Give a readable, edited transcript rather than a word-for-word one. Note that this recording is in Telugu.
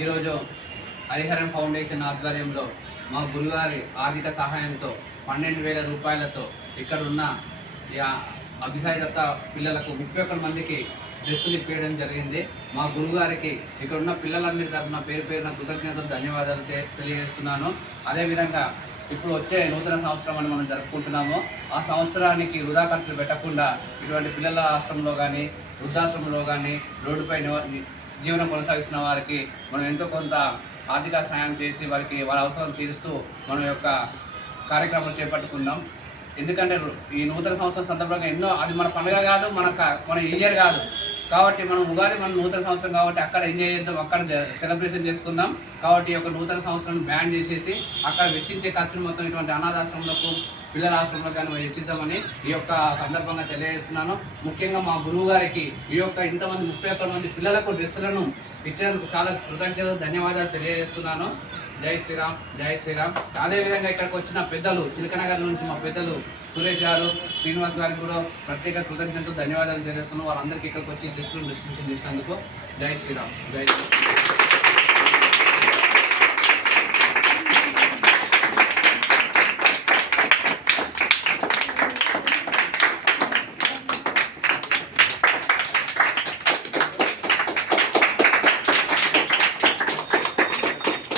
ఈరోజు హరిహరన్ ఫౌండేషన్ ఆధ్వర్యంలో మా గురుగారి ఆర్థిక సహాయంతో 12,000 రూపాయలతో ఇక్కడ ఉన్న అభిసాయి దత్త పిల్లలకు 31 మందికి డ్రెస్సులు ఇప్పించడం జరిగింది. మా గురుగారికి ఇక్కడ ఉన్న పిల్లలందరి తరఫున పేరు పేరున కృతజ్ఞతలు ధన్యవాదాలు తెలియజేస్తున్నాను. అదేవిధంగా ఇప్పుడు వచ్చే నూతన సంవత్సరం అని మనం జరుపుకుంటున్నాము. ఆ సంవత్సరానికి వృధా ఖర్చులు పెట్టకుండా ఇటువంటి పిల్లల ఆశ్రమంలో కానీ వృద్ధాశ్రమంలో కానీ రోడ్డుపై జీవనం కొనసాగిస్తున్న వారికి మనం ఎంతో కొంత ఆర్థిక సాయం చేసి వారికి వాళ్ళ అవసరం తీరుస్తూ మన యొక్క కార్యక్రమాలు చేపట్టుకుందాం. ఎందుకంటే ఈ నూతన సంవత్సరం సందర్భంగా ఎన్నో అది మన పండుగ కాదు, మన ఇయర్ కాదు కాబట్టి మనం ఉగాది మన నూతన సంవత్సరం కాబట్టి అక్కడ ఎంజాయ్ చేద్దాం, అక్కడ సెలబ్రేషన్ చేసుకుందాం. కాబట్టి ఈ యొక్క నూతన సంవత్సరం బ్యాన్ చేసేసి అక్కడ వెచ్చించే ఖర్చులు మొత్తం ఇటువంటి అనాథాశ్రమాలకు పిల్లల ఆశ్రమంలో కానీ వెచ్చిద్దామని ఈ యొక్క సందర్భంగా తెలియజేస్తున్నాను. ముఖ్యంగా మా గురువు గారికి ఈ యొక్క ఇంతమంది 31 మంది పిల్లలకు డ్రెస్సులను ఇచ్చినందుకు చాలా కృతజ్ఞతలు ధన్యవాదాలు తెలియజేస్తున్నాను. జై శ్రీరామ్, జై శ్రీరామ్. అదేవిధంగా ఇక్కడికి వచ్చిన పెద్దలు చిలకనగర్ నుంచి మా పెద్దలు సురేష్ గారు, శ్రీనివాస్ గారికి కూడా ప్రత్యేక కృతజ్ఞతలు ధన్యవాదాలు తెలియజేస్తున్నాను. వాళ్ళందరికీ ఇక్కడికి వచ్చి డ్రెస్సులు డిస్ట్రిబ్యూషన్ చేసినందుకు జై శ్రీరామ్, జై శ్రీరామ్.